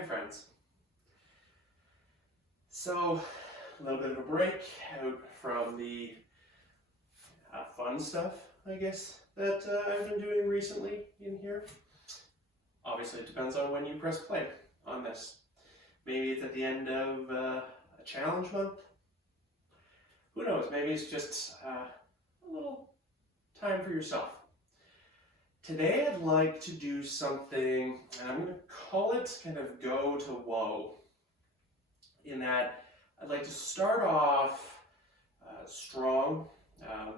Hi friends. So, a little bit of a break out from the fun stuff, I guess, that I've been doing recently in here. Obviously, it depends on when you press play on this. Maybe it's at the end of a challenge month. Who knows? Maybe it's just a little time for yourself. Today I'd like to do something, and I'm going to call it kind of go to whoa. In that I'd like to start off strong, a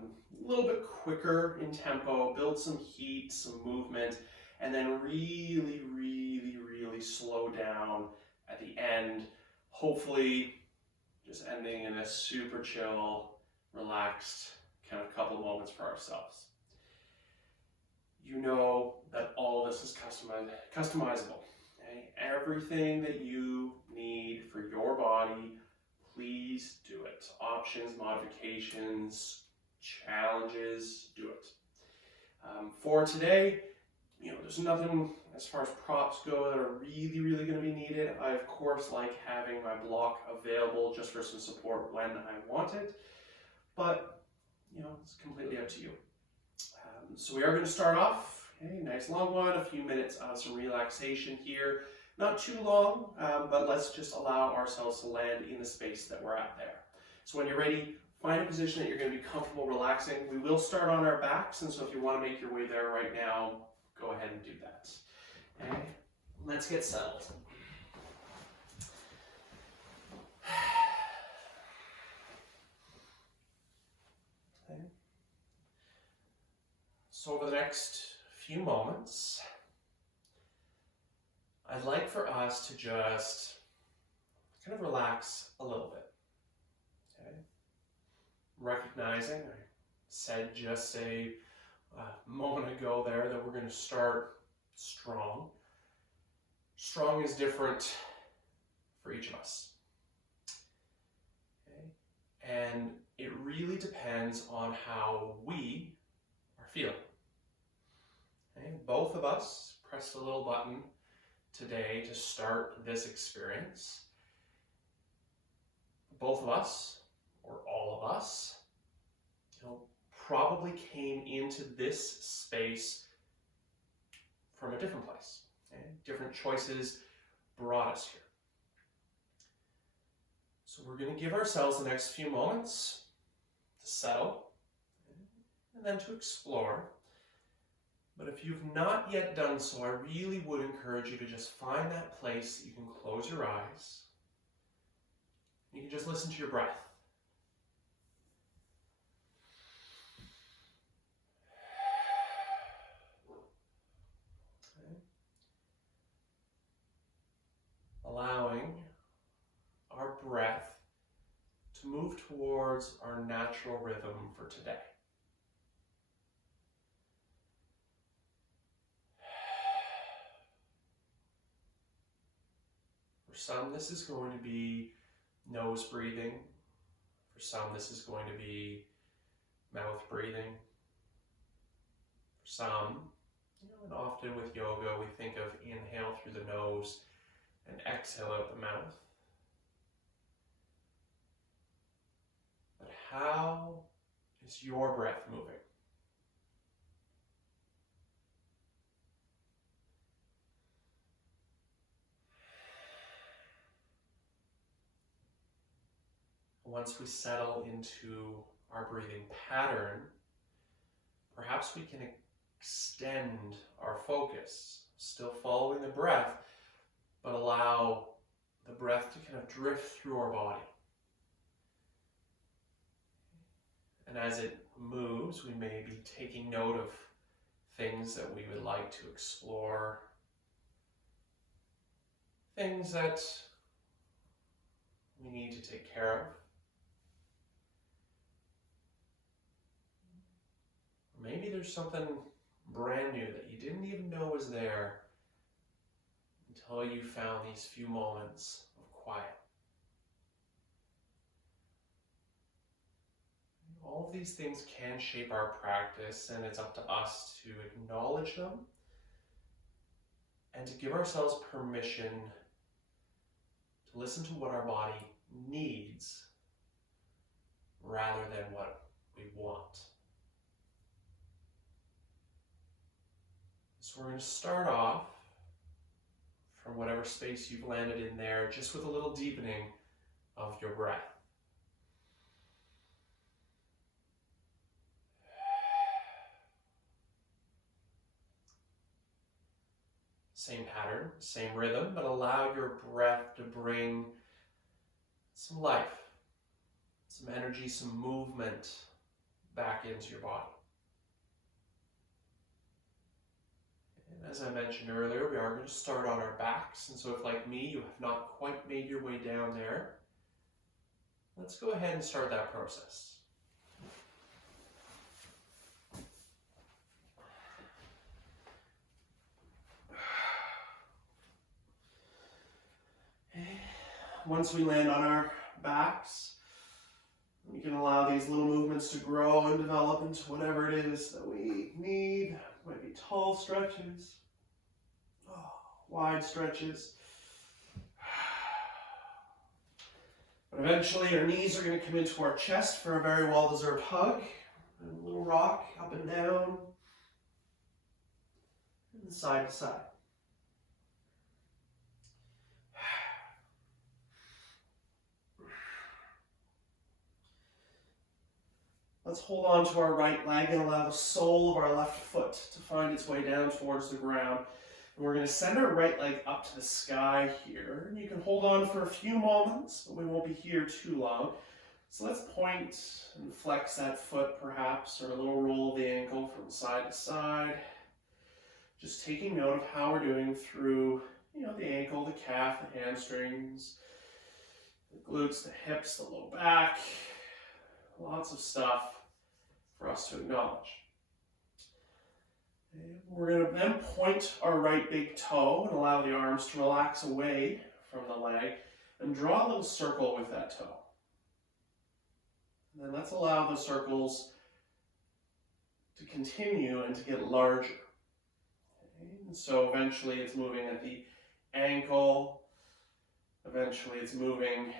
little bit quicker in tempo, build some heat, some movement, and then really slow down at the end, hopefully just ending in a super chill, relaxed kind of couple moments for ourselves. You know that all of this is customizable. Okay? Everything that you need for your body, please do it. Options, modifications, challenges, do it. For today, there's nothing as far as props go that are really going to be needed. I, of course, like having my block available just for some support when I want it, but, it's completely up to you. So we are going to start off, okay, nice long one, a few minutes of some relaxation here. Not too long, but let's just allow ourselves to land in the space that we're at there. So when you're ready, find a position that you're going to be comfortable relaxing. We will start on our backs, and so if you want to make your way there right now, go ahead and do that. Okay, let's get settled. Okay. So over the next few moments, I'd like for us to just kind of relax a little bit. Okay? Recognizing, I said just a moment ago there that we're going to start strong. Strong is different for each of us. Okay? And it really depends on how we are feeling. Okay? Both of us pressed a little button today to start this experience. Both of us, or all of us, probably came into this space from a different place. Okay? Different choices brought us here. So we're going to give ourselves the next few moments to settle, and then to explore. But if you've not yet done so, I really would encourage you to just find that place that you can close your eyes. You can just listen to your breath. Okay. Allowing our breath to move towards our natural rhythm for today. For some, this is going to be nose breathing. For some, this is going to be mouth breathing. For some, and often with yoga, we think of inhale through the nose and exhale out the mouth. But how is your breath moving? Once we settle into our breathing pattern, perhaps we can extend our focus, still following the breath, but allow the breath to kind of drift through our body. And as it moves, we may be taking note of things that we would like to explore, things that we need to take care of. Maybe there's something brand new that you didn't even know was there until you found these few moments of quiet. All of these things can shape our practice, and it's up to us to acknowledge them and to give ourselves permission to listen to what our body needs rather than what we want. So we're going to start off from whatever space you've landed in there, just with a little deepening of your breath. Same pattern, same rhythm, but allow your breath to bring some life, some energy, some movement back into your body. And as I mentioned earlier, we are going to start on our backs. And so if, like me, you have not quite made your way down there, let's go ahead and start that process. Once we land on our backs, we can allow these little movements to grow and develop into whatever it is that we need. It might be tall stretches, wide stretches. But eventually our knees are going to come into our chest for a very well-deserved hug. And a little rock up and down, and side to side. Let's hold on to our right leg and allow the sole of our left foot to find its way down towards the ground. And we're going to send our right leg up to the sky here. And you can hold on for a few moments, but we won't be here too long. So let's point and flex that foot perhaps, or a little roll of the ankle from side to side. Just taking note of how we're doing through, the ankle, the calf, the hamstrings, the glutes, the hips, the low back. Lots of stuff for us to acknowledge. And we're going to then point our right big toe and allow the arms to relax away from the leg and draw a little circle with that toe. And then let's allow the circles to continue and to get larger. Okay? And so eventually it's moving at the ankle, eventually it's moving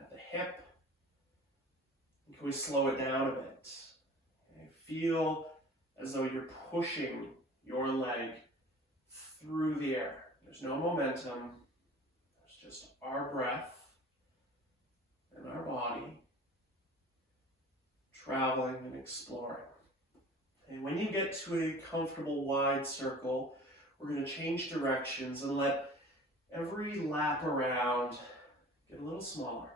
at the hip. Can we slow it down a bit? Okay. Feel as though you're pushing your leg through the air. There's no momentum. There's just our breath and our body traveling and exploring. And when you get to a comfortable wide circle, we're going to change directions and let every lap around get a little smaller.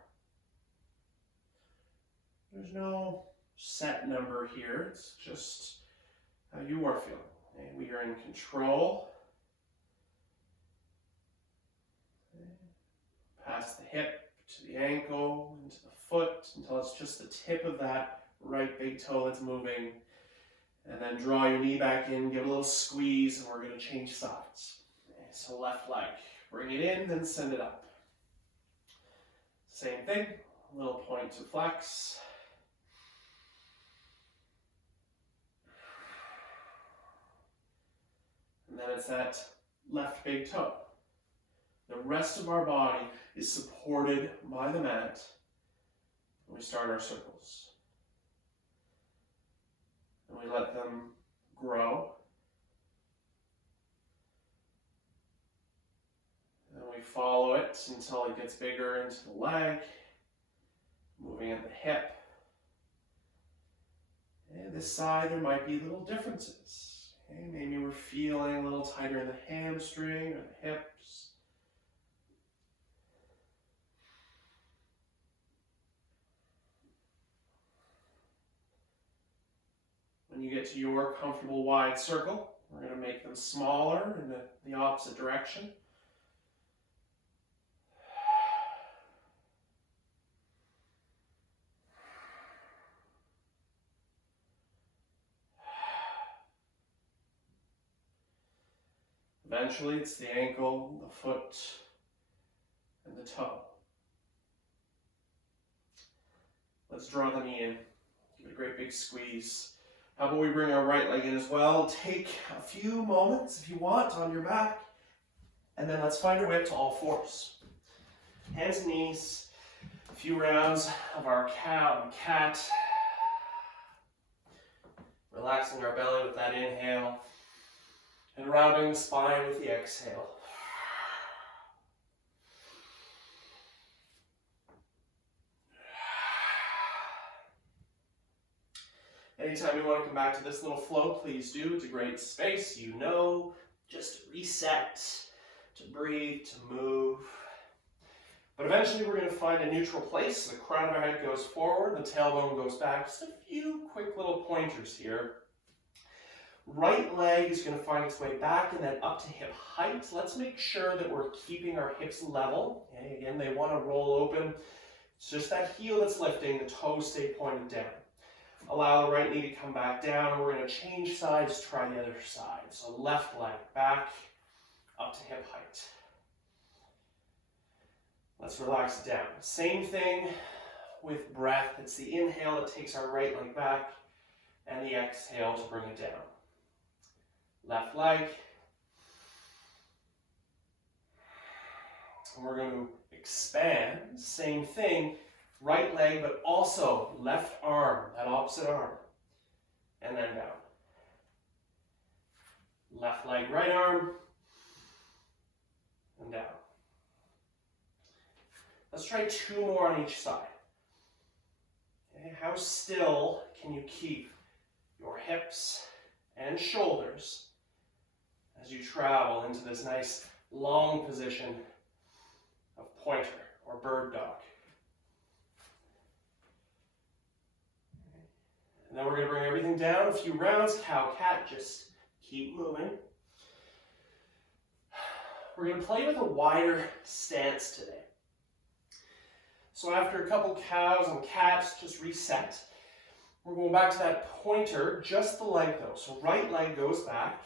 There's no set number here, it's just how you are feeling. Okay? We are in control. Okay. Past the hip to the ankle, into the foot, until it's just the tip of that right big toe that's moving. And then draw your knee back in, give a little squeeze, and we're going to change sides. Okay? So left leg, bring it in, then send it up. Same thing, a little point to flex. And then it's that left big toe. The rest of our body is supported by the mat when we start our circles. And we let them grow. And we follow it until it gets bigger into the leg, moving at the hip. And this side, there might be little differences. Okay, maybe we're feeling a little tighter in the hamstring or the hips. When you get to your comfortable wide circle, we're going to make them smaller in the opposite direction. Eventually, it's the ankle, the foot, and the toe. Let's draw the knee in. Give it a great big squeeze. How about we bring our right leg in as well? Take a few moments, if you want, on your back, and then let's find our way up to all fours. Hands and knees. A few rounds of our cow and cat. Relaxing our belly with that inhale. And rounding the spine with the exhale. Anytime you want to come back to this little flow, please do. It's a great space, you know. Just reset, to breathe, to move. But eventually we're going to find a neutral place. The crown of our head goes forward, the tailbone goes back. Just a few quick little pointers here. Right leg is going to find its way back and then up to hip height. Let's make sure that we're keeping our hips level. Okay, again, they want to roll open. It's just that heel that's lifting, the toes stay pointed down. Allow the right knee to come back down. We're going to change sides, try the other side. So left leg back, up to hip height. Let's relax it down. Same thing with breath. It's the inhale that takes our right leg back and the exhale to bring it down. Left leg. And we're going to expand. Same thing. Right leg, but also left arm, that opposite arm. And then down. Left leg, right arm. And down. Let's try 2 more on each side. Okay, how still can you keep your hips and shoulders as you travel into this nice long position of pointer or bird dog? And then we're going to bring everything down, a few rounds, cow, cat, just keep moving. We're going to play with a wider stance today. So after a couple cows and cats, just reset. We're going back to that pointer, just the leg though. So right leg goes back.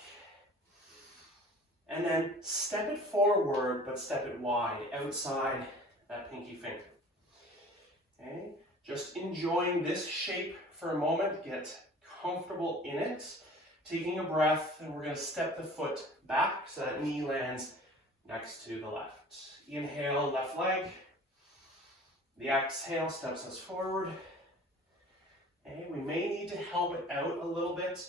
And then step it forward, but step it wide, outside that pinky finger. Okay? Just enjoying this shape for a moment, get comfortable in it, taking a breath, and we're going to step the foot back so that knee lands next to the left. Inhale, left leg. The exhale steps us forward. Okay, we may need to help it out a little bit,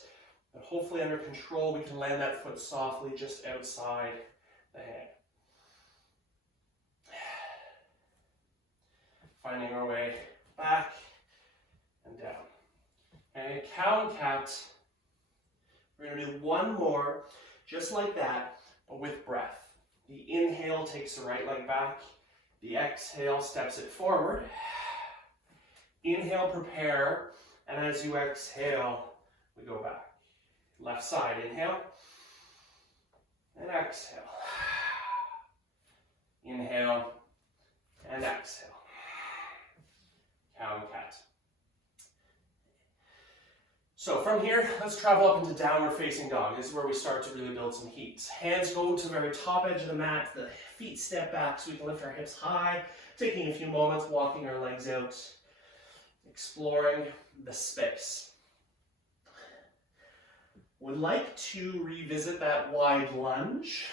but hopefully under control we can land that foot softly just outside the head. Finding our way back and down. Okay, cow and cat. We're going to do 1 more, just like that, but with breath. The inhale takes the right leg back. The exhale steps it forward. Inhale, prepare, and as you exhale, we go back. Left side, inhale, and exhale. Inhale, and exhale. Cow and cat. So from here, let's travel up into downward facing dog. This is where we start to really build some heat. Hands go to the very top edge of the mat. The feet step back so we can lift our hips high. Taking a few moments, walking our legs out. Exploring the space. Would like to revisit that wide lunge.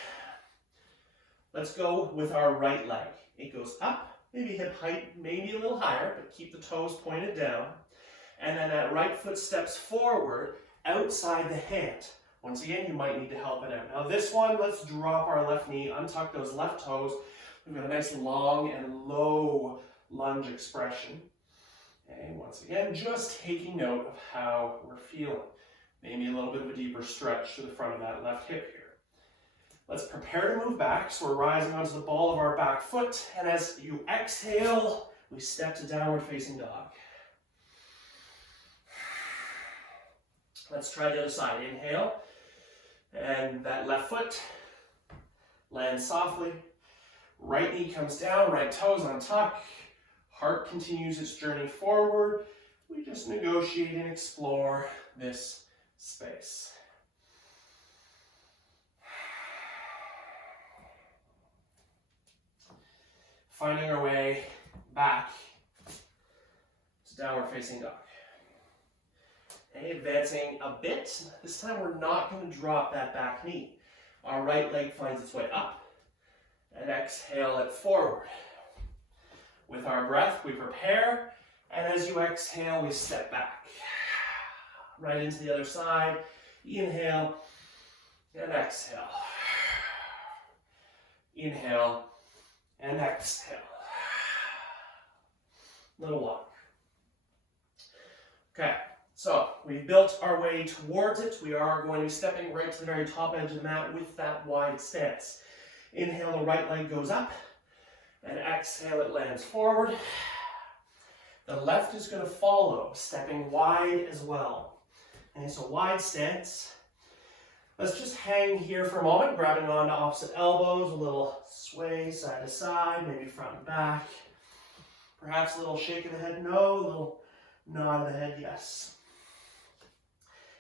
Let's go with our right leg. It goes up, maybe hip height, maybe a little higher, but keep the toes pointed down. And then that right foot steps forward outside the hand. Once again, you might need to help it out. Now this one, let's drop our left knee, untuck those left toes. We've got a nice long and low lunge expression. Okay, once again, just taking note of how we're feeling. Maybe a little bit of a deeper stretch to the front of that left hip here. Let's prepare to move back. So we're rising onto the ball of our back foot. And as you exhale, we step to downward facing dog. Let's try the other side. Inhale, and that left foot lands softly. Right knee comes down, right toes untuck. Heart continues its journey forward. We just negotiate and explore this space. Finding our way back to downward facing dog. Okay, advancing a bit. This time we're not going to drop that back knee. Our right leg finds its way up. And exhale it forward. With our breath, we prepare, and as you exhale, we step back. Right into the other side. Inhale and exhale. Inhale and exhale. Little walk. Okay, so we built our way towards it. We are going to be stepping right to the very top edge of the mat with that wide stance. Inhale, the right leg goes up, and exhale, it lands forward. The left is going to follow, stepping wide as well. And so wide stance. Let's just hang here for a moment, grabbing onto opposite elbows, a little sway side to side, maybe front and back. Perhaps a little shake of the head, no, a little nod of the head, yes.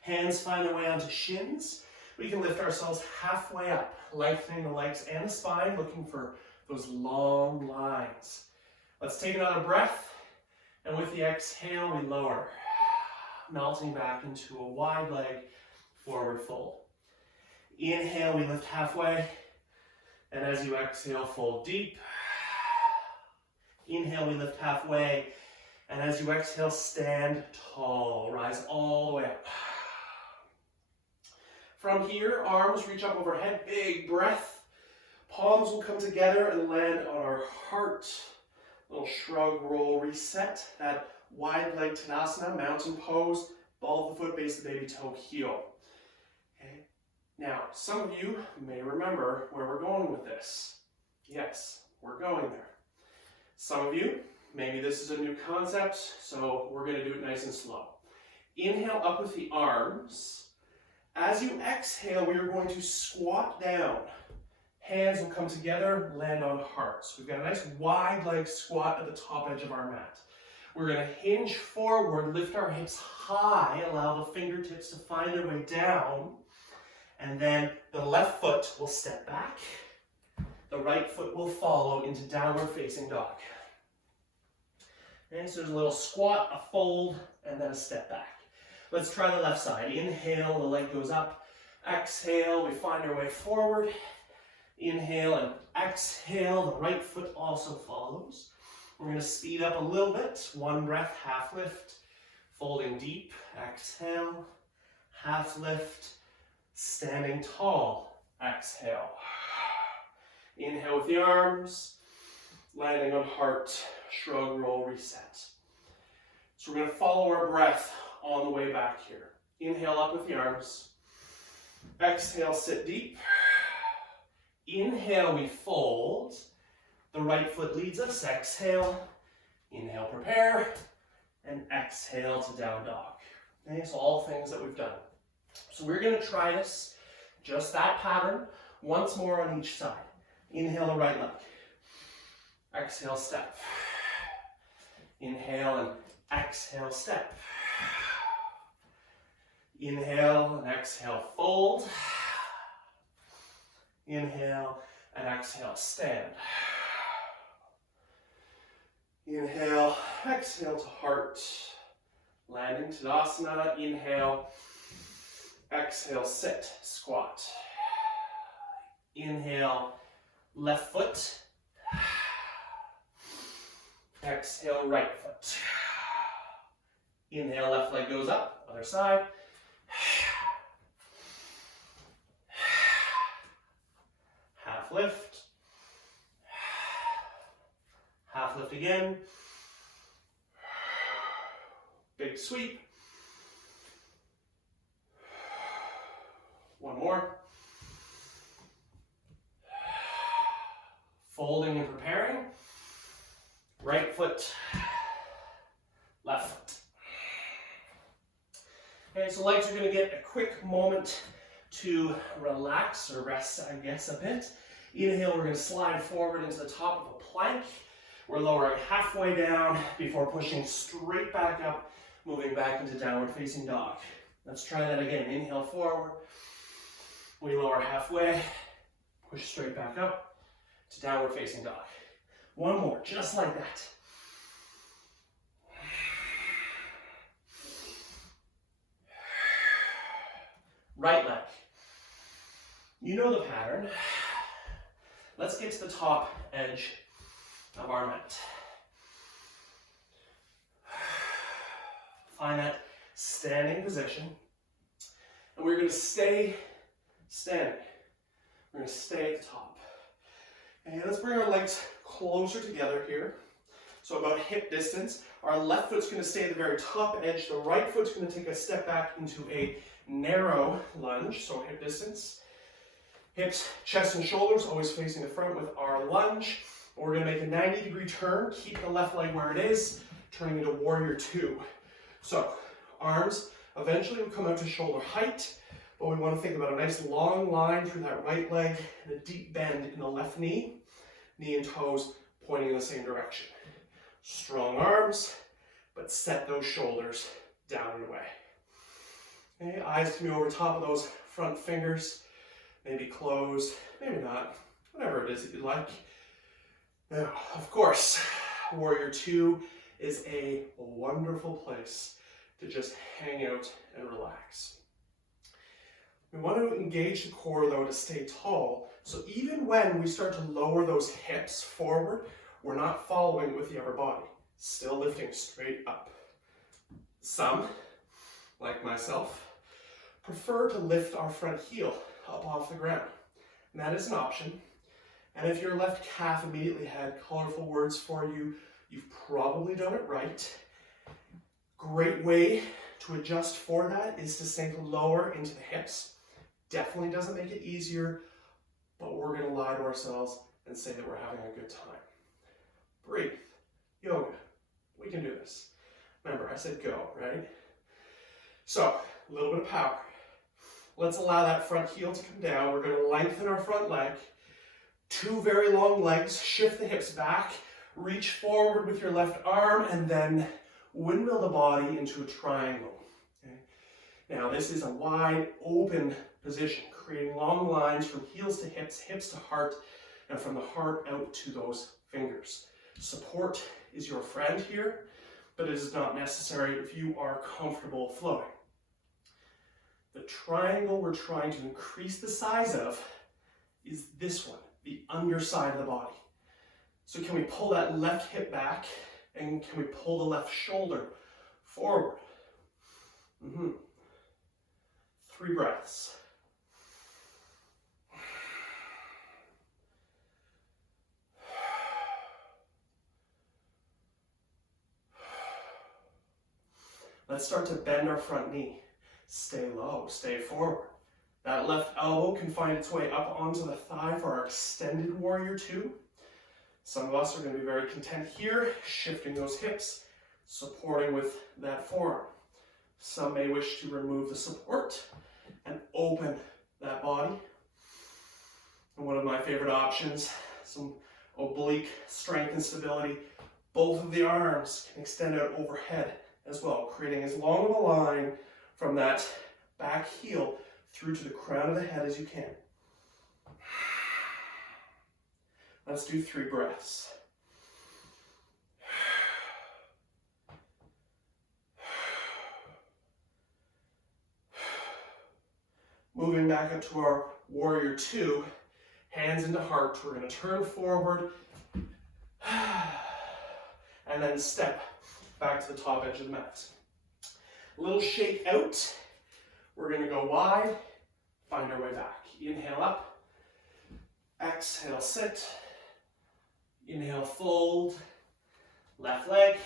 Hands find their way onto shins. We can lift ourselves halfway up, lengthening the legs and the spine, looking for those long lines. Let's take another breath, and with the exhale, we lower, melting back into a wide leg forward fold. Inhale, we lift halfway, and as you exhale, fold deep. Inhale, we lift halfway, and as you exhale, stand tall, rise all the way up. From here, arms reach up overhead, big breath. Palms will come together and land on our heart. Little shrug, roll, reset. That wide leg Tadasana, mountain pose, ball of the foot, base of the baby toe, heel. Okay. Now, some of you may remember where we're going with this. Yes, we're going there. Some of you, maybe this is a new concept, so we're going to do it nice and slow. Inhale up with the arms. As you exhale, we are going to squat down. Hands will come together, land on hearts. We've got a nice wide leg squat at the top edge of our mat. We're going to hinge forward, lift our hips high, allow the fingertips to find their way down, and then the left foot will step back. The right foot will follow into downward facing dog. Okay, so there's a little squat, a fold, and then a step back. Let's try the left side. Inhale, the leg goes up. Exhale, we find our way forward. Inhale and exhale, the right foot also follows. We're going to speed up a little bit. One breath, half lift. Folding deep, exhale. Half lift, standing tall, exhale. Inhale with the arms, landing on heart, shrug, roll, reset. So we're going to follow our breath on the way back here. Inhale up with the arms. Exhale, sit deep. Inhale, we fold. The right foot leads us. Exhale. Inhale, prepare. And exhale to down dog. Okay, so all things that we've done. So we're going to try this, just that pattern, once more on each side. Inhale the right leg. Exhale, step. Inhale and exhale, step. Inhale and exhale, fold. Inhale and exhale, stand. Inhale, exhale to heart. Landing Tadasana, inhale. Exhale, sit, squat. Inhale, left foot. Exhale, right foot. Inhale, left leg goes up, other side. Half lift. Half lift again. Big sweep. One more. Folding and preparing. Right foot, left foot. Okay, so legs are going to get a quick moment to relax or rest, I guess, a bit. Inhale, we're going to slide forward into the top of a plank. We're lowering halfway down before pushing straight back up, moving back into downward facing dog. Let's try that again. Inhale forward. We lower halfway, push straight back up to downward facing dog. One more, just like that. Right leg. You know the pattern. Let's get to the top edge of our mat. Find that standing position. And we're going to stay standing. We're going to stay at the top. And let's bring our legs closer together here. So about hip distance. Our left foot's going to stay at the very top edge. The right foot's going to take a step back into a narrow lunge, so hip distance. Hips, chest, and shoulders always facing the front with our lunge. We're going to make a 90-degree turn. Keep the left leg where it is, turning into warrior two. So arms eventually will come out to shoulder height, but we want to think about a nice long line through that right leg and a deep bend in the left knee. Knee and toes pointing in the same direction. Strong arms, but set those shoulders down and away. Okay, eyes can be over top of those front fingers, maybe closed, maybe not, whatever it is that you like. Now, of course, warrior two is a wonderful place to just hang out and relax. We want to engage the core though to stay tall, so even when we start to lower those hips forward, we're not following with the upper body, still lifting straight up. Some, like myself, prefer to lift our front heel up off the ground, and that is an option. And if your left calf immediately had colorful words for you, you've probably done it right. Great way to adjust for that is to sink lower into the hips. Definitely doesn't make it easier, but we're going to lie to ourselves and say that we're having a good time. Breathe. Yoga. We can do this. Remember, I said go, right? So, a little bit of power. Let's allow that front heel to come down. We're going to lengthen our front leg. Two very long legs. Shift the hips back. Reach forward with your left arm and then windmill the body into a triangle. Okay? Now, this is a wide open position, creating long lines from heels to hips, hips to heart, and from the heart out to those fingers. Support is your friend here, but it is not necessary if you are comfortable floating. The triangle we're trying to increase the size of is this one, the underside of the body. So can we pull that left hip back, and can we pull the left shoulder forward? 3 breaths. Let's start to bend our front knee. Stay low, stay forward. That left elbow can find its way up onto the thigh for our extended warrior two. Some of us are going to be very content here, shifting those hips, supporting with that forearm. Some may wish to remove the support and open that body. And one of my favorite options, some oblique strength and stability. Both of the arms can extend out overhead as well, creating as long of a line from that back heel through to the crown of the head as you can. Let's do 3 breaths. Moving back up to our warrior two, hands into heart. We're going to turn forward and then step back to the top edge of the mat. A little shake out. We're going to go wide, find our way back. Inhale up, exhale sit, inhale fold, left leg,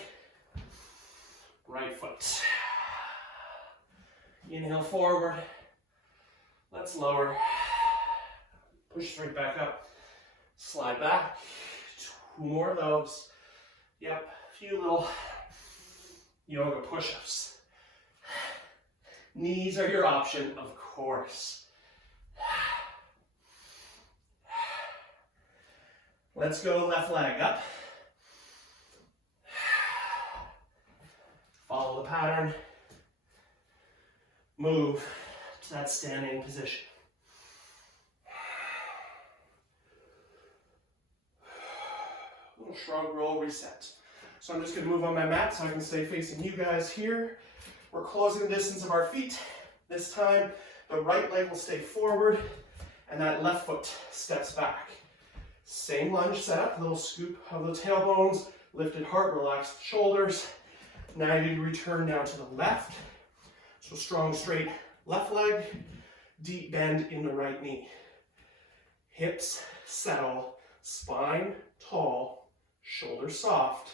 right foot. Inhale forward, let's lower, push straight back up, slide back, 2 more of those. Yep, a few little yoga push-ups. Knees are your option, of course. Let's go left leg up. Follow the pattern. Move to that standing position. Little shrug, roll, reset. So I'm just going to move on my mat so I can stay facing you guys here. We're closing the distance of our feet. This time, the right leg will stay forward, and that left foot steps back. Same lunge setup, little scoop of the tailbones, lifted heart, relaxed shoulders. 90-degree turn now to the left. So strong, straight left leg, deep bend in the right knee. Hips settle, spine tall, shoulders soft.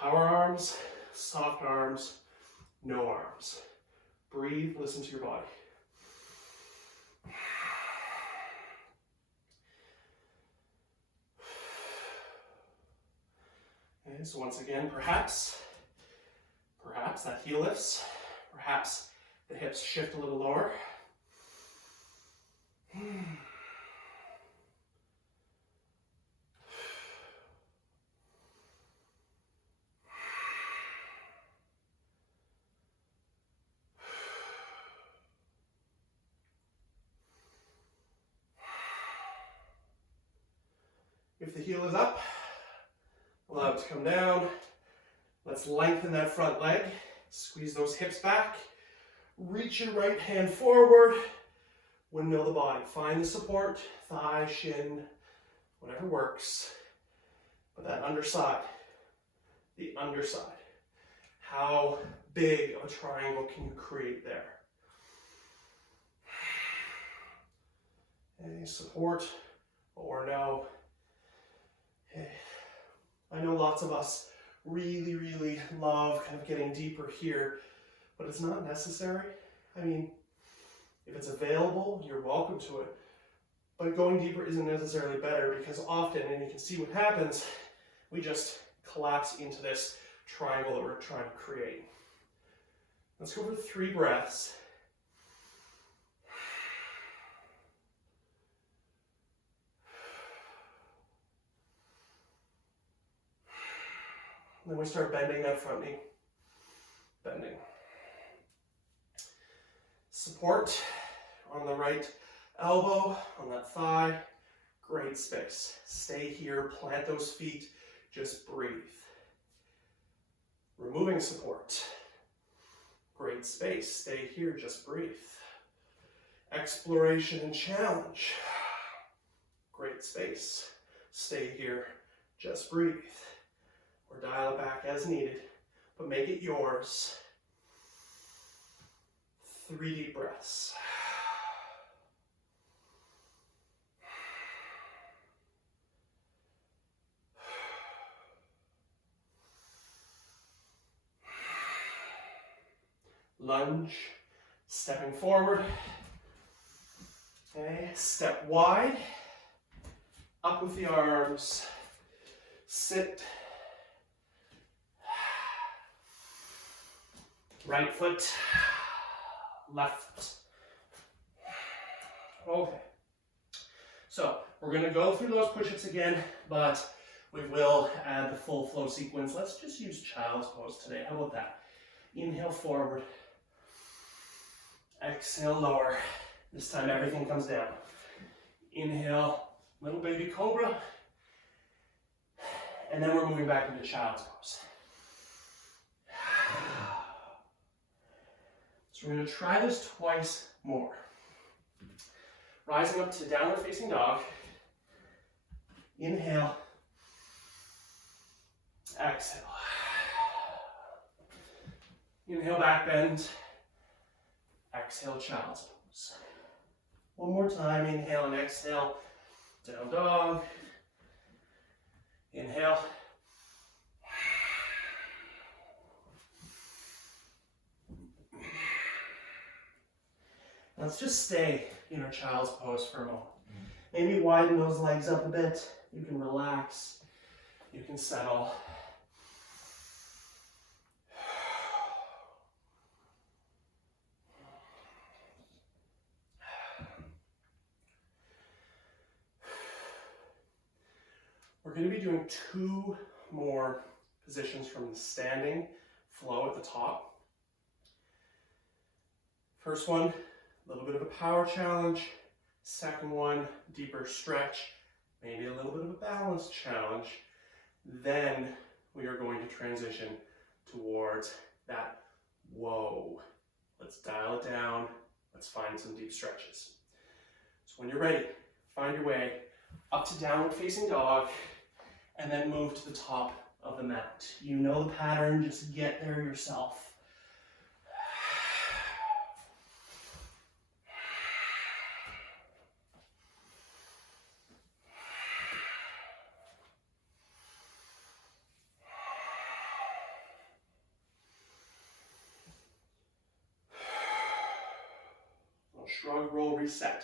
Power arms, soft arms, no arms. Breathe, listen to your body. Okay, so once again, perhaps that heel lifts, perhaps the hips shift a little lower. If the heel is up, allow it to come down. Let's lengthen that front leg. Squeeze those hips back. Reach your right hand forward. Windmill the body. Find the support, thigh, shin, whatever works. But that underside, the underside. How big of a triangle can you create there? Okay, support or no. Okay. I know lots of us really, really love kind of getting deeper here, but it's not necessary. I mean, if it's available, you're welcome to it. But going deeper isn't necessarily better because often, and you can see what happens, we just collapse into this triangle that we're trying to create. Let's go for 3 breaths. Then we start bending that front knee. Bending. Support on the right elbow, on that thigh. Great space. Stay here, plant those feet, just breathe. Removing support. Great space. Stay here, just breathe. Exploration and challenge. Great space. Stay here, just breathe. Or dial it back as needed, but make it yours. 3 deep breaths. Lunge, stepping forward. Okay, step wide, up with the arms, sit. Right foot, left foot. Okay. So we're going to go through those push-ups again, but we will add the full flow sequence. Let's just use child's pose today. How about that? Inhale forward. Exhale lower. This time everything comes down. Inhale, little baby cobra. And then we're moving back into child's pose. So we're going to try this twice more. Rising up to downward facing dog. Inhale. Exhale. Inhale, back bend. Exhale, child's pose. One more time. Inhale and exhale. Down dog. Inhale. Let's just stay in our child's pose for a moment. Maybe widen those legs up a bit. You can relax. You can settle. We're going to be doing 2 more positions from the standing flow at the top. First one, a little bit of a power challenge. Second one, deeper stretch, maybe a little bit of a balance challenge. Then we are going to transition towards that whoa. Let's dial it down. Let's find some deep stretches. So when you're ready, find your way up to downward facing dog and then move to the top of the mat. You know the pattern, just get there yourself. Shrug, roll, reset.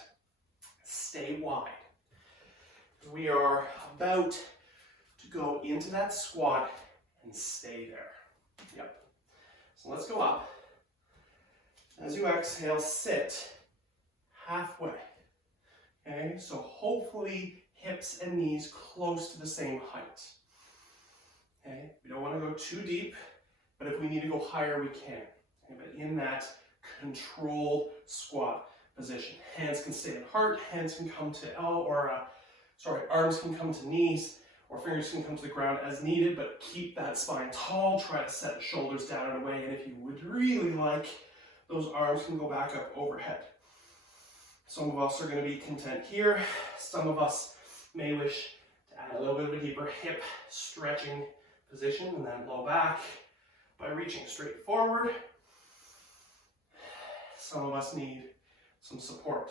Stay wide. We are about to go into that squat and stay there. Yep. So let's go up. As you exhale, sit halfway. Okay, so hopefully hips and knees close to the same height. Okay, we don't want to go too deep, but if we need to go higher, we can. Okay, but in that controlled squat position. Hands can stay at heart, hands can come to arms can come to knees, or fingers can come to the ground as needed, but keep that spine tall. Try to set shoulders down and away, and if you would really like, those arms can go back up overhead. Some of us are going to be content here. Some of us may wish to add a little bit of a deeper hip stretching position and then low back by reaching straight forward. Some of us need some support.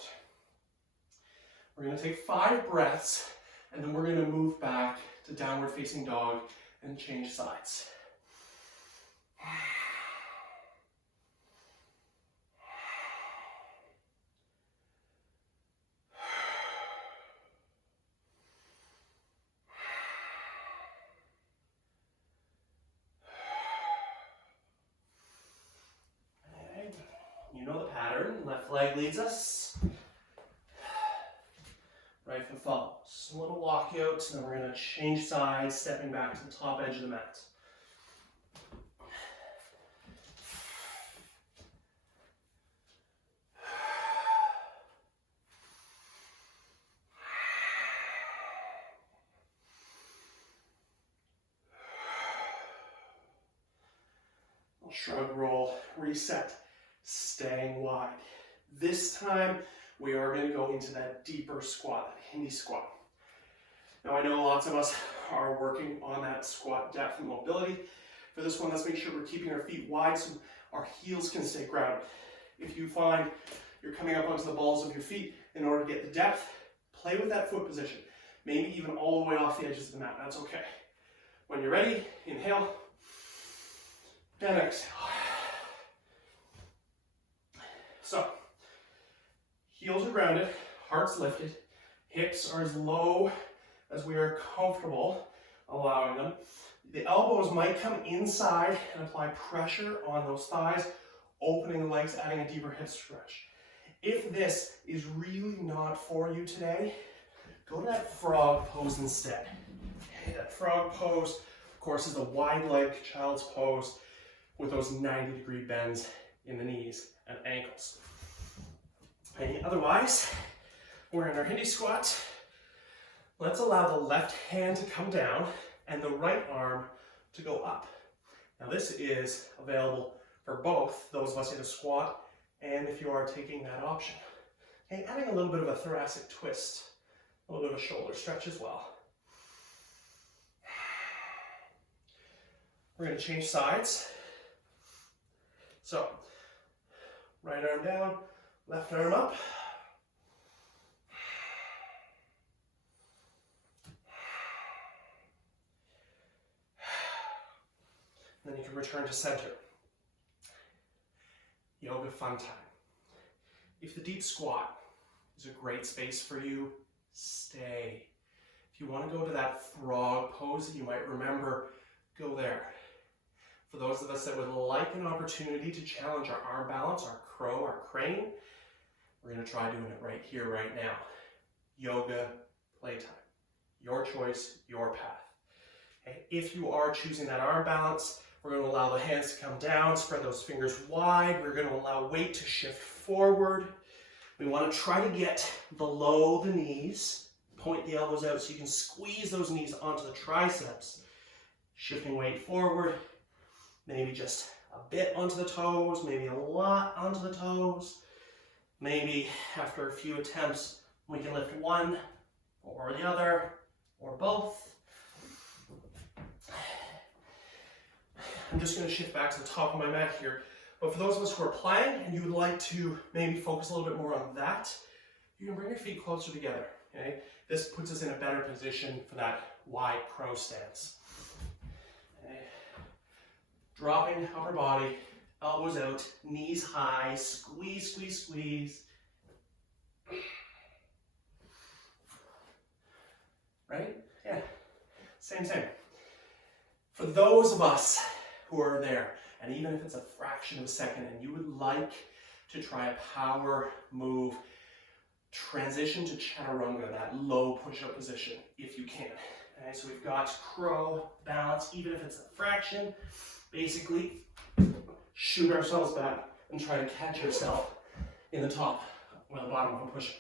We're going to take 5 breaths, and then we're going to move back to downward facing dog and change sides. Okay. You know the pattern. Left leg leads us. Right foot follows. A little walkout, and then we're going to change sides, stepping back to the top edge of the mat. Shrug, roll, reset, staying wide. This time, we are going to go into that deeper squat, that Hindi squat. Now, I know lots of us are working on that squat depth and mobility. For this one, let's make sure we're keeping our feet wide so our heels can stay grounded. If you find you're coming up onto the balls of your feet in order to get the depth, play with that foot position. Maybe even all the way off the edges of the mat. That's okay. When you're ready, inhale and exhale. So, heels are grounded, heart's lifted, hips are as low as we are comfortable allowing them. The elbows might come inside and apply pressure on those thighs, opening the legs, adding a deeper hip stretch. If this is really not for you today, go to that frog pose instead. Okay, that frog pose, of course, is the wide leg child's pose with those 90-degree bends in the knees and ankles. And otherwise, we're in our Hindi squat. Let's allow the left hand to come down and the right arm to go up. Now this is available for both those of us in a squat and if you are taking that option. Okay, adding a little bit of a thoracic twist, a little bit of a shoulder stretch as well. We're going to change sides. So, right arm down, left arm up. Then you can return to center. Yoga fun time. If the deep squat is a great space for you, stay. If you want to go to that frog pose that you might remember, go there. For those of us that would like an opportunity to challenge our arm balance, our crow, our crane, we're going to try doing it right here, right now. Yoga playtime. Your choice, your path. Okay. If you are choosing that arm balance, we're going to allow the hands to come down, spread those fingers wide. We're going to allow weight to shift forward. We want to try to get below the knees, point the elbows out so you can squeeze those knees onto the triceps. Shifting weight forward. Maybe just a bit onto the toes, maybe a lot onto the toes. Maybe after a few attempts, we can lift one or the other or both. I'm just going to shift back to the top of my mat here. But for those of us who are playing and you would like to maybe focus a little bit more on that, you can bring your feet closer together. Okay? This puts us in a better position for that wide crow stance. Okay? Dropping upper body, elbows out, knees high, squeeze, squeeze, squeeze. Right? Yeah. Same. For those of us who are there, and even if it's a fraction of a second and you would like to try a power move, transition to chaturanga, that low push-up position, if you can. Okay, so we've got crow, balance, even if it's a fraction. Basically, shoot ourselves back and try to catch yourself in the top, well, the bottom of a push-up.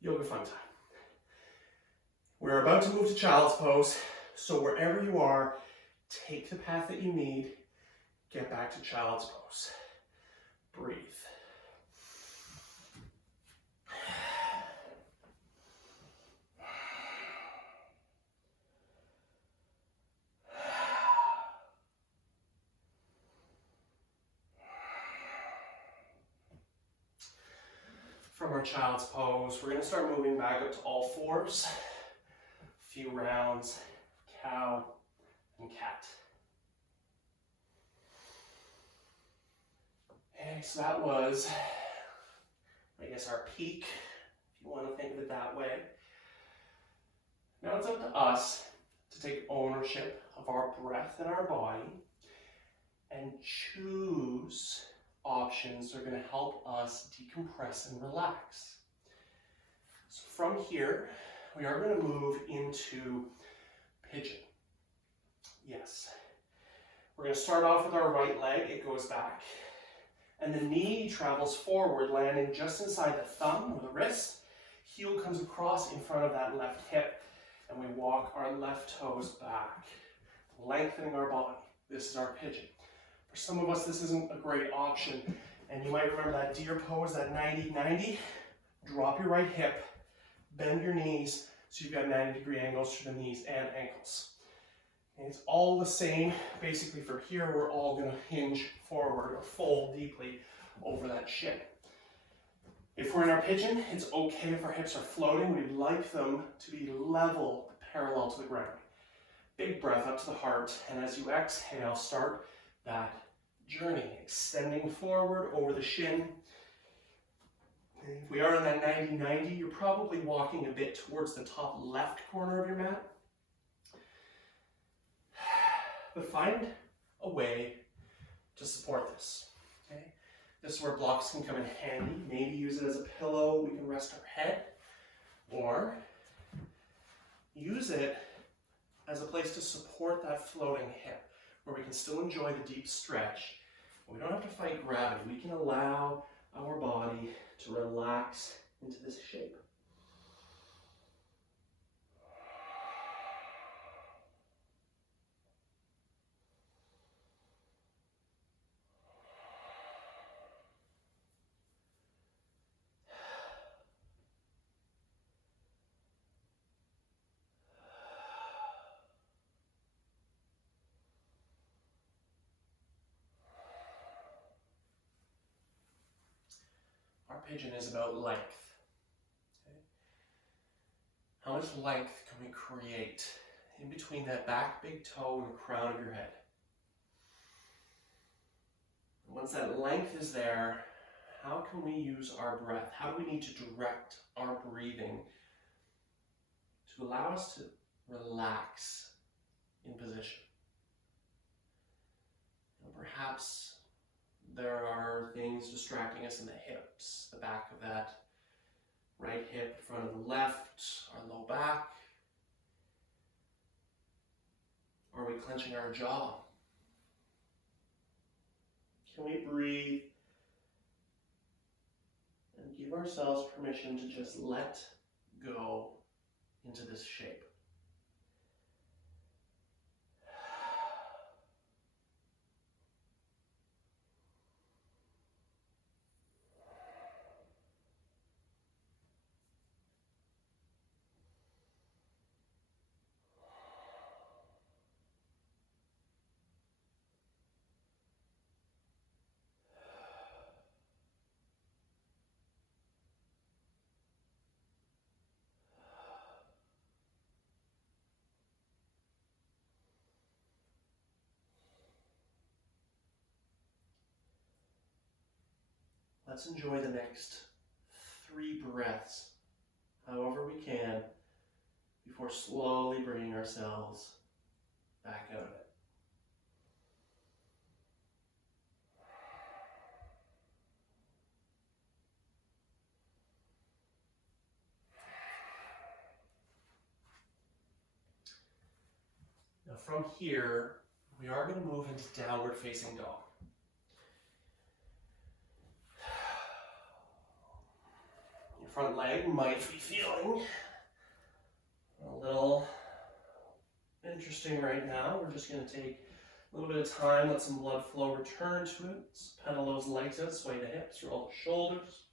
Yoga fun time. We're about to move to child's pose, so wherever you are, take the path that you need, get back to child's pose. Breathe. From our child's pose, we're going to start moving back up to all fours. A few rounds, cow and cat. Okay, so that was, I guess, our peak, if you want to think of it that way. Now it's up to us to take ownership of our breath and our body and choose options that are going to help us decompress and relax. So from here, we are going to move into pigeon. Yes. We're going to start off with our right leg. It goes back. And the knee travels forward, landing just inside the thumb or the wrist. Heel comes across in front of that left hip. And we walk our left toes back, lengthening our body. This is our pigeon. For some of us, this isn't a great option. And you might remember that deer pose, that 90-90. Drop your right hip, bend your knees, so you've got 90-degree angles through the knees and ankles. And it's all the same. Basically, from here, we're all going to hinge forward or fold deeply over that shin. If we're in our pigeon, it's okay if our hips are floating. We'd like them to be level, parallel to the ground. Big breath up to the heart, and as you exhale, start that journey, extending forward over the shin. If we are in that 90-90, you're probably walking a bit towards the top left corner of your mat. But find a way to support this. Okay? This is where blocks can come in handy. Maybe use it as a pillow. We can rest our head. Or use it as a place to support that floating hip, where we can still enjoy the deep stretch. We don't have to fight gravity. We can allow our body to relax into this shape. Our pigeon is about length. Okay? How much length can we create in between that back big toe and the crown of your head? Once that length is there, how can we use our breath? How do we need to direct our breathing to allow us to relax in position? And perhaps there are things distracting us in the hips, the back of that right hip in front of the left, our low back. Are we clenching our jaw? Can we breathe and give ourselves permission to just let go into this shape? let's enjoy the next 3 breaths, however we can, before slowly bringing ourselves back out of it. Now from here, we are going to move into downward facing dog. Your front leg might be feeling a little interesting right now. We're just going to take a little bit of time, let some blood flow return to it. Let's pedal those legs out, sway the hips, roll the shoulders.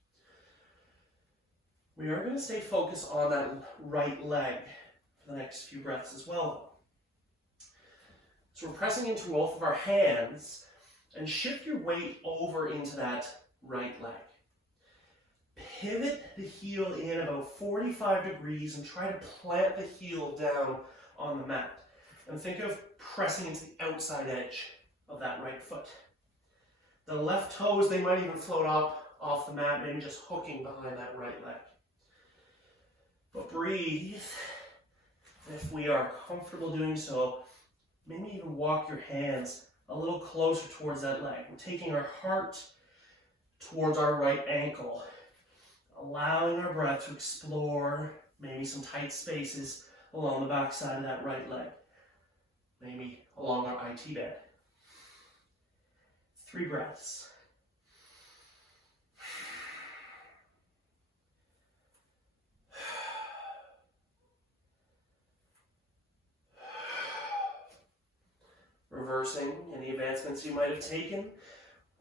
We are going to stay focused on that right leg for the next few breaths as well. So we're pressing into both of our hands and shift your weight over into that right leg. Pivot the heel in about 45 degrees and try to plant the heel down on the mat. And think of pressing into the outside edge of that right foot. The left toes, they might even float up off the mat, maybe just hooking behind that right leg. But breathe. If we are comfortable doing so, maybe even walk your hands a little closer towards that leg. We're taking our heart towards our right ankle, allowing our breath to explore maybe some tight spaces along the back side of that right leg, maybe along our IT band. 3 breaths. Reversing any advancements you might have taken,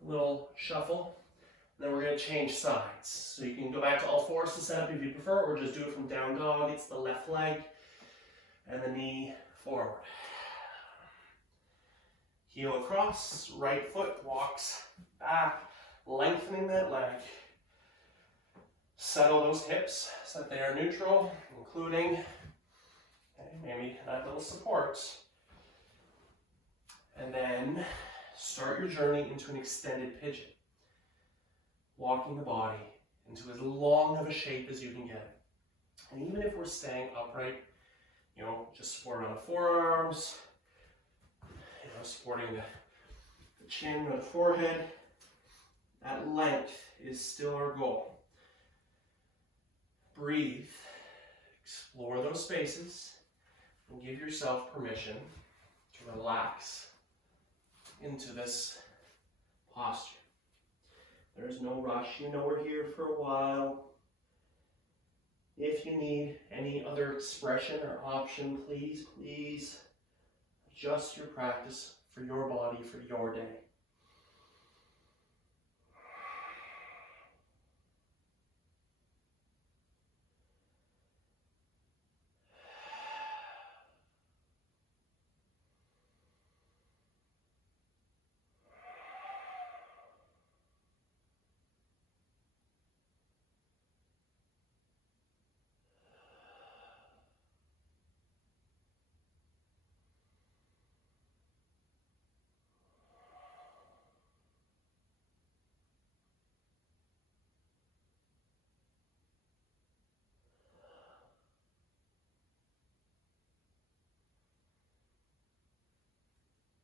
a little shuffle. And then we're going to change sides. So you can go back to all fours to set up if you prefer, or just do it from down dog. It's the left leg and the knee forward. Heel across, right foot walks back, lengthening that leg. Settle those hips so that they are neutral, including maybe that little support. And then start your journey into an extended pigeon. Walking the body into as long of a shape as you can get it. And even if we're staying upright, just support on the forearms, supporting the chin or the forehead, that length is still our goal. Breathe, explore those spaces, and give yourself permission to relax into this posture. There's no rush. We're here for a while. If you need any other expression or option, please adjust your practice for your body, for your day.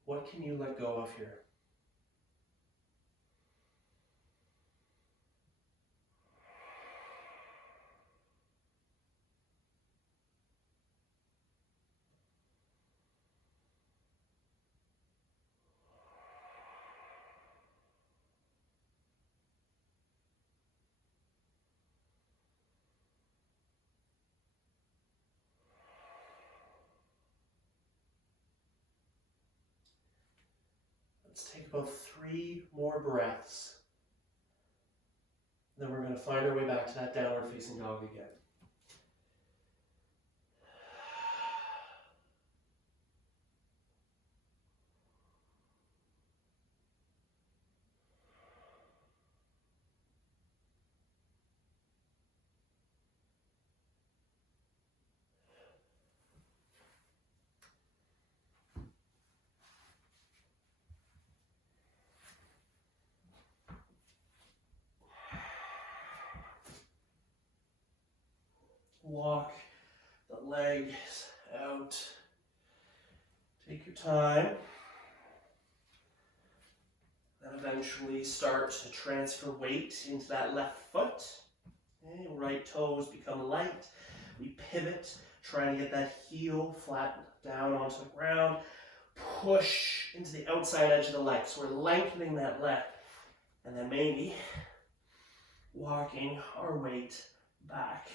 What can you let go of here? Let's take about 3 more breaths. Then we're going to find our way back to that downward facing dog again. walk the legs out. Take your time. Then eventually start to transfer weight into that left foot. Okay, right toes become light. We pivot, trying to get that heel flat down onto the ground. Push into the outside edge of the leg. So we're lengthening that leg. And then maybe walking our weight back.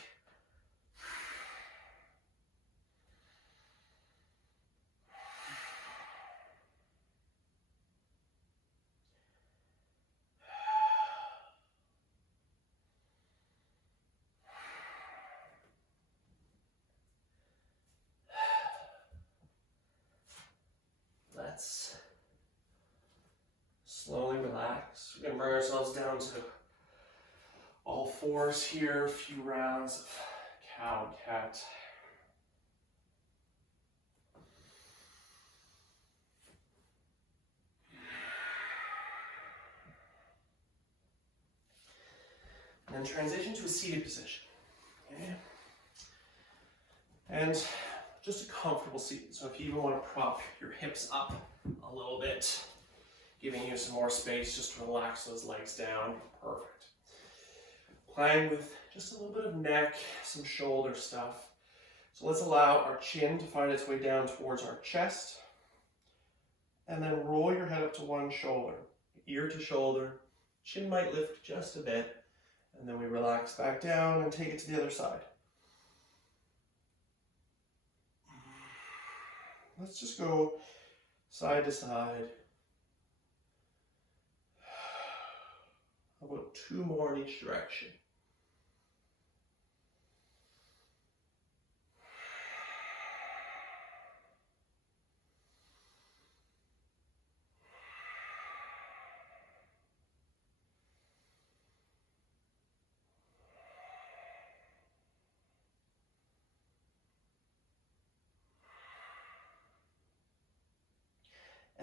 Let's slowly relax. We're going to bring ourselves down to all fours here. A few rounds of cow and cat. And then transition to a seated position. Okay. And just a comfortable seat. So if you even want to prop your hips up a little bit, giving you some more space just to relax those legs down. Perfect. Playing with just a little bit of neck, some shoulder stuff. So let's allow our chin to find its way down towards our chest. And then roll your head up to one shoulder, ear to shoulder. Chin might lift just a bit. And then we relax back down and take it to the other side. Let's just go side to side. How about 2 more in each direction?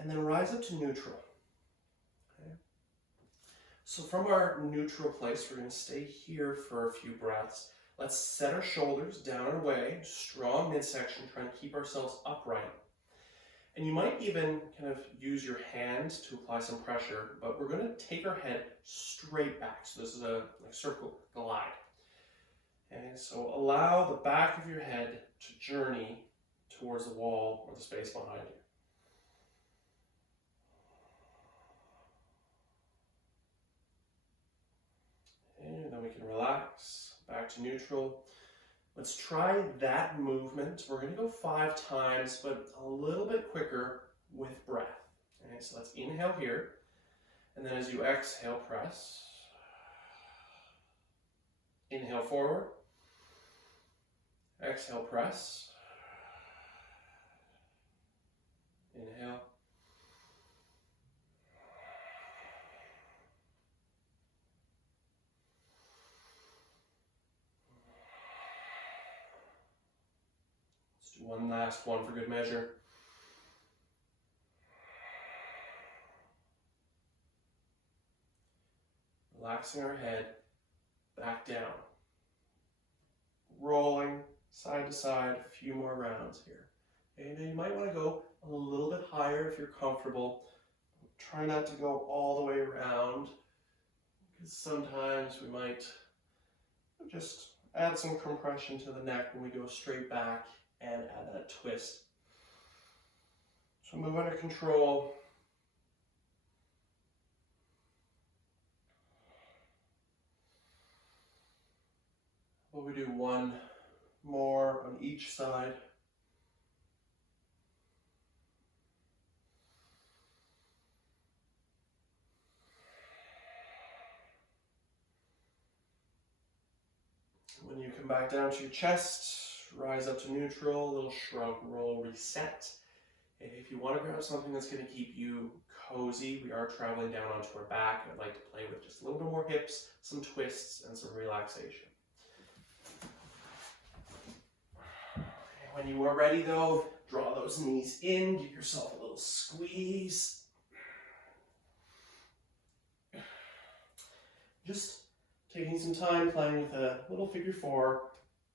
And then rise up to neutral. Okay. So from our neutral place, we're going to stay here for a few breaths. Let's set our shoulders down and away, strong midsection, trying to keep ourselves upright. And you might even kind of use your hand to apply some pressure, but we're going to take our head straight back. So this is a circle glide. Okay, so allow the back of your head to journey towards the wall or the space behind you. And then we can relax, back to neutral. Let's try that movement. We're going to go 5 times, but a little bit quicker with breath. Okay, so let's inhale here. And then as you exhale, press. Inhale forward. Exhale, press. Inhale. One last one for good measure. Relaxing our head back down. Rolling side to side, a few more rounds here. Okay, now you might want to go a little bit higher if you're comfortable. Try not to go all the way around, because sometimes we might just add some compression to the neck when we go straight back and add that twist. So move under control. Well, we do one more on each side. When you come back down to your chest, rise up to neutral, little shrug, roll, reset. If you want to grab something that's going to keep you cozy, we are traveling down onto our back. I'd like to play with just a little bit more hips, some twists, and some relaxation. When you are ready though, draw those knees in, give yourself a little squeeze. Just taking some time playing with a little figure 4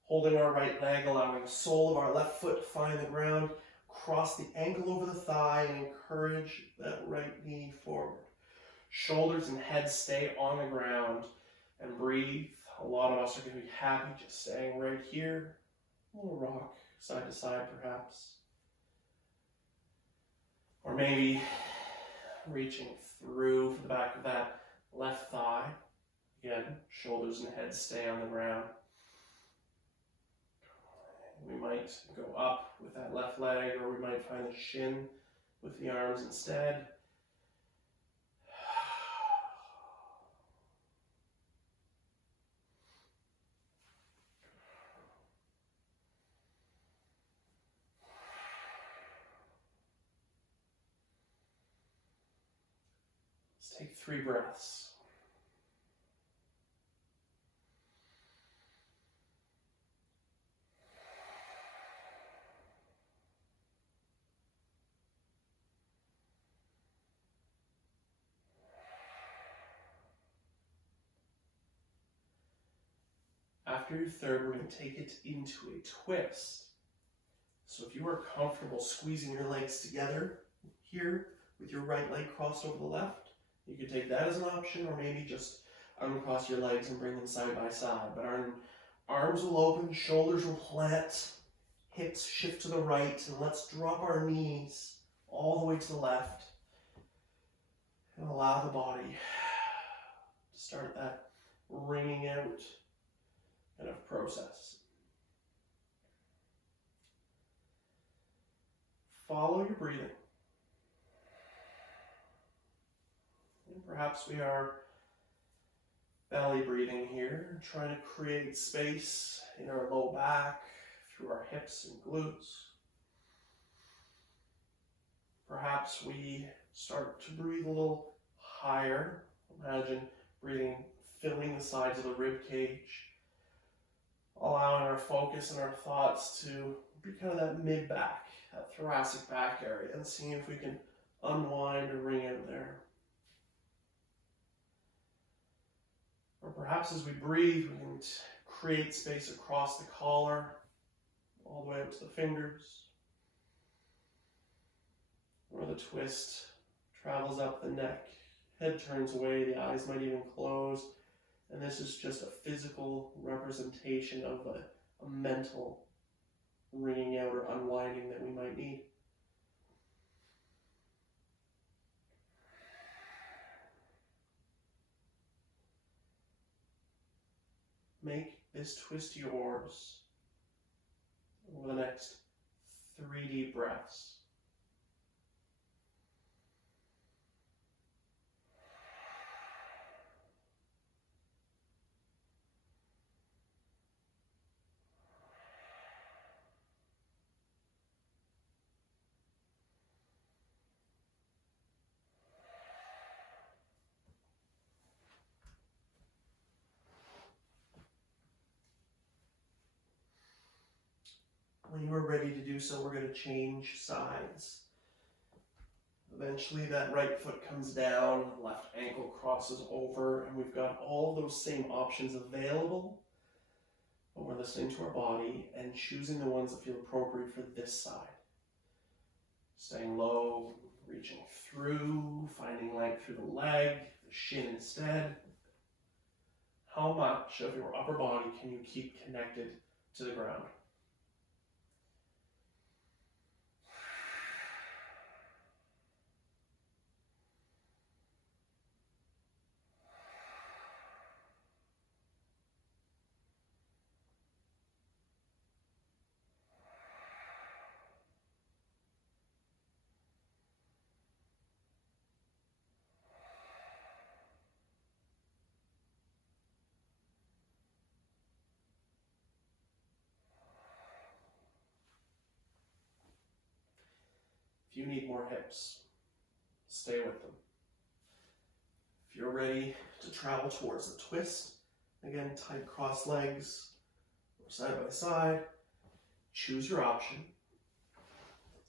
Holding our right leg, allowing the sole of our left foot to find the ground. Cross the ankle over the thigh and encourage that right knee forward. Shoulders and head stay on the ground and breathe. A lot of us are going to be happy just staying right here. A little rock, side to side perhaps. Or maybe reaching through for the back of that left thigh. Again, shoulders and head stay on the ground. We might go up with that left leg, or we might find the shin with the arms instead. Let's take 3 breaths. After your third, we're going to take it into a twist. So if you are comfortable squeezing your legs together here with your right leg crossed over the left, you could take that as an option, or maybe just uncross your legs and bring them side by side. But our arms will open, shoulders will plant, hips shift to the right, and let's drop our knees all the way to the left and allow the body to start that wringing out kind of process. Follow your breathing. And perhaps we are belly breathing here, trying to create space in our low back through our hips and glutes. Perhaps we start to breathe a little higher. Imagine breathing, filling the sides of the rib cage, allowing our focus and our thoughts to be kind of that mid-back, that thoracic back area, and seeing if we can unwind or wring out there. Or perhaps as we breathe, we can create space across the collar, all the way up to the fingers. Or the twist travels up the neck, head turns away, the eyes might even close. And this is just a physical representation of a mental wringing out or unwinding that we might need. Make this twist yours over the next 3 deep breaths. When you are ready to do so, we're going to change sides. Eventually that right foot comes down, left ankle crosses over, and we've got all those same options available. But we're listening to our body and choosing the ones that feel appropriate for this side. Staying low, reaching through, finding length through the leg, the shin instead. How much of your upper body can you keep connected to the ground? If you need more hips, stay with them. If you're ready to travel towards the twist, again, tight cross legs, or side by side, choose your option.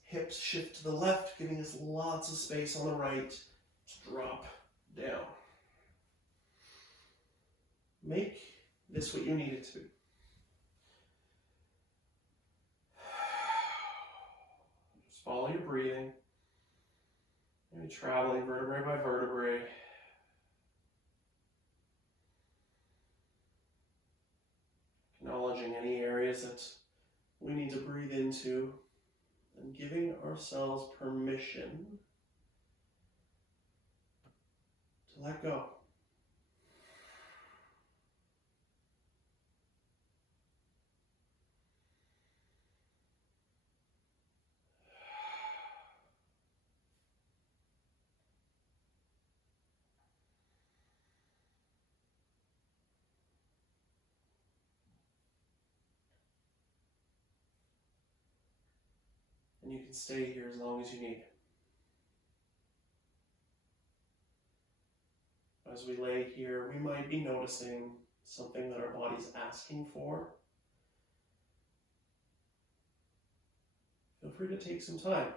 Hips shift to the left, giving us lots of space on the right to drop down. Make this what you need it to be. follow your breathing. Maybe traveling vertebrae by vertebrae. Acknowledging any areas that we need to breathe into and giving ourselves permission to let go. And you can stay here as long as you need. As we lay here, we might be noticing something that our body's asking for. Feel free to take some time.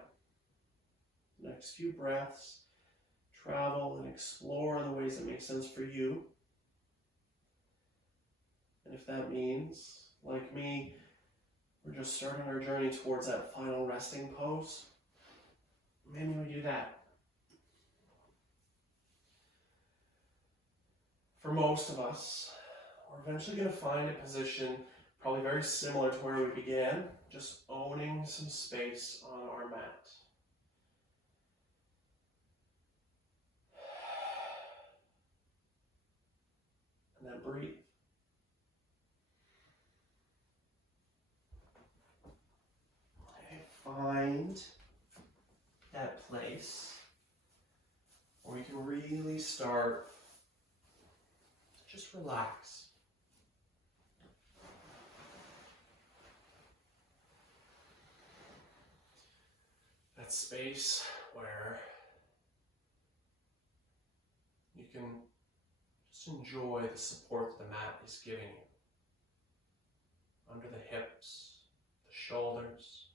Next few breaths, travel and explore the ways that make sense for you. And if that means, like me, we're just starting our journey towards that final resting pose, maybe we do that. For most of us, we're eventually going to find a position probably very similar to where we began, just owning some space on our mat. And then breathe. Okay, find that place where you can really start to just relax. That space where you can just enjoy the support that the mat is giving you. Under the hips, the shoulders,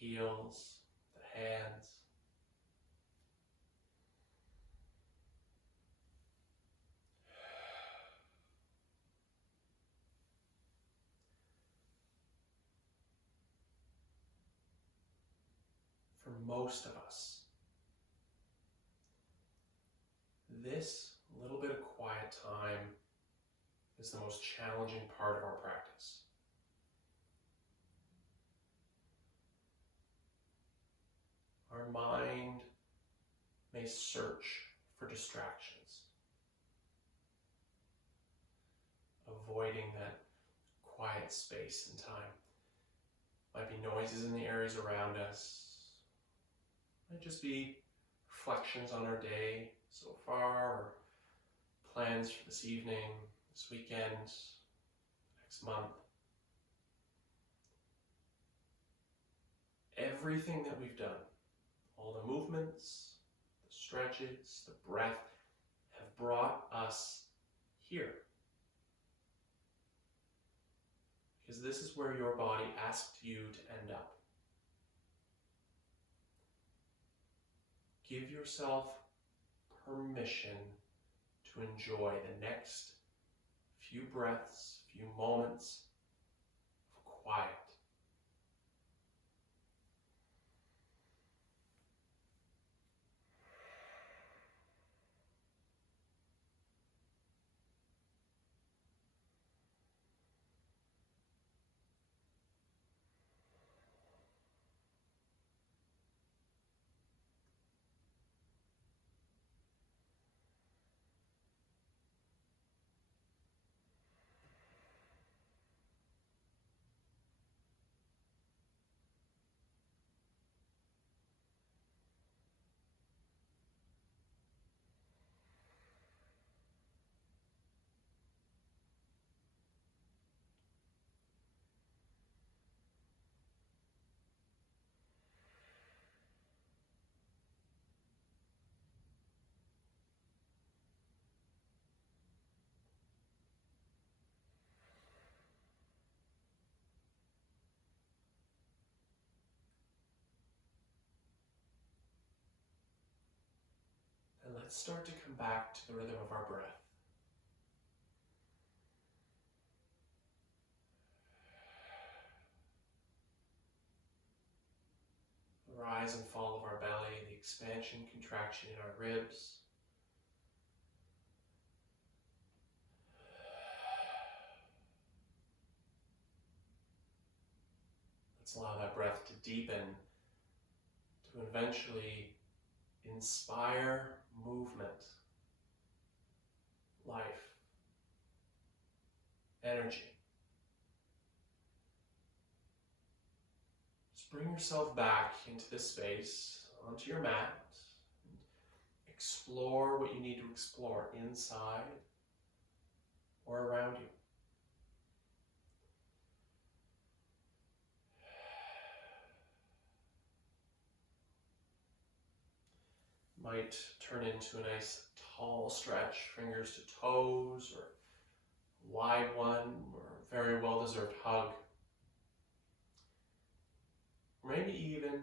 the heels, the hands. For most of us, this little bit of quiet time is the most challenging part of our practice. Our mind may search for distractions, avoiding that quiet space and time. Might be noises in the areas around us. Might just be reflections on our day so far, or plans for this evening, this weekend, next month. Everything that we've done, all the movements, the stretches, the breath, have brought us here. Because this is where your body asked you to end up. Give yourself permission to enjoy the next few breaths, few moments of quiet. And let's start to come back to the rhythm of our breath. rise and fall of our belly, the expansion, contraction in our ribs. Let's allow that breath to deepen, to eventually inspire movement, life, energy. Just bring yourself back into this space, onto your mat. Explore what you need to explore inside or around you. Might turn into a nice tall stretch, fingers to toes, or wide one, or a very well-deserved hug. Or maybe even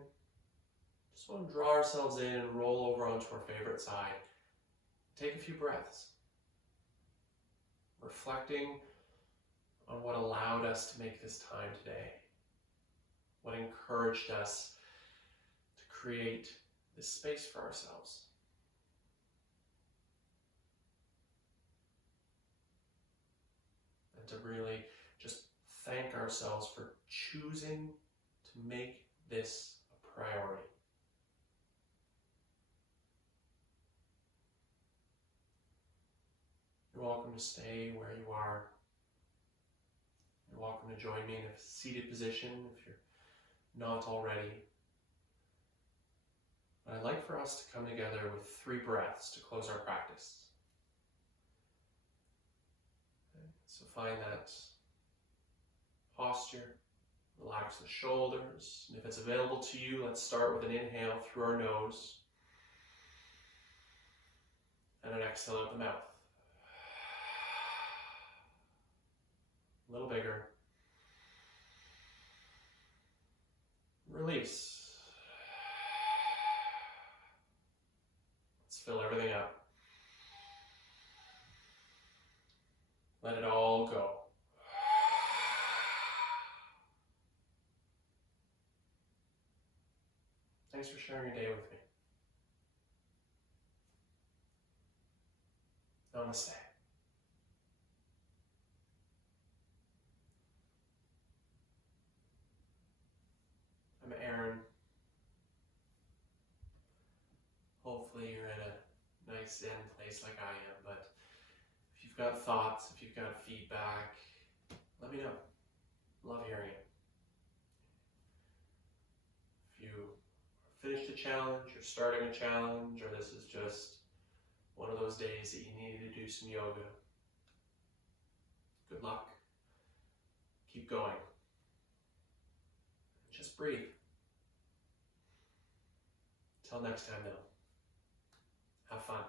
just want to draw ourselves in and roll over onto our favorite side. Take a few breaths, reflecting on what allowed us to make this time today, what encouraged us to create this space for ourselves. And to really just thank ourselves for choosing to make this a priority. You're welcome to stay where you are. You're welcome to join me in a seated position if you're not already. But I'd like for us to come together with 3 breaths to close our practice. Okay. So find that posture, relax the shoulders, and if it's available to you, let's start with an inhale through our nose and an exhale out the mouth. A little bigger. Release. Let's fill everything up. Let it all go. Thanks for sharing your day with me. Namaste. I'm Aaron. Hopefully you're in a nice zen place like I am, but if you've got thoughts, if you've got feedback, let me know. Love hearing it. If you finished a challenge, you're starting a challenge, or this is just one of those days that you needed to do some yoga, good luck. Keep going. Just breathe. Till next time, though. Have fun.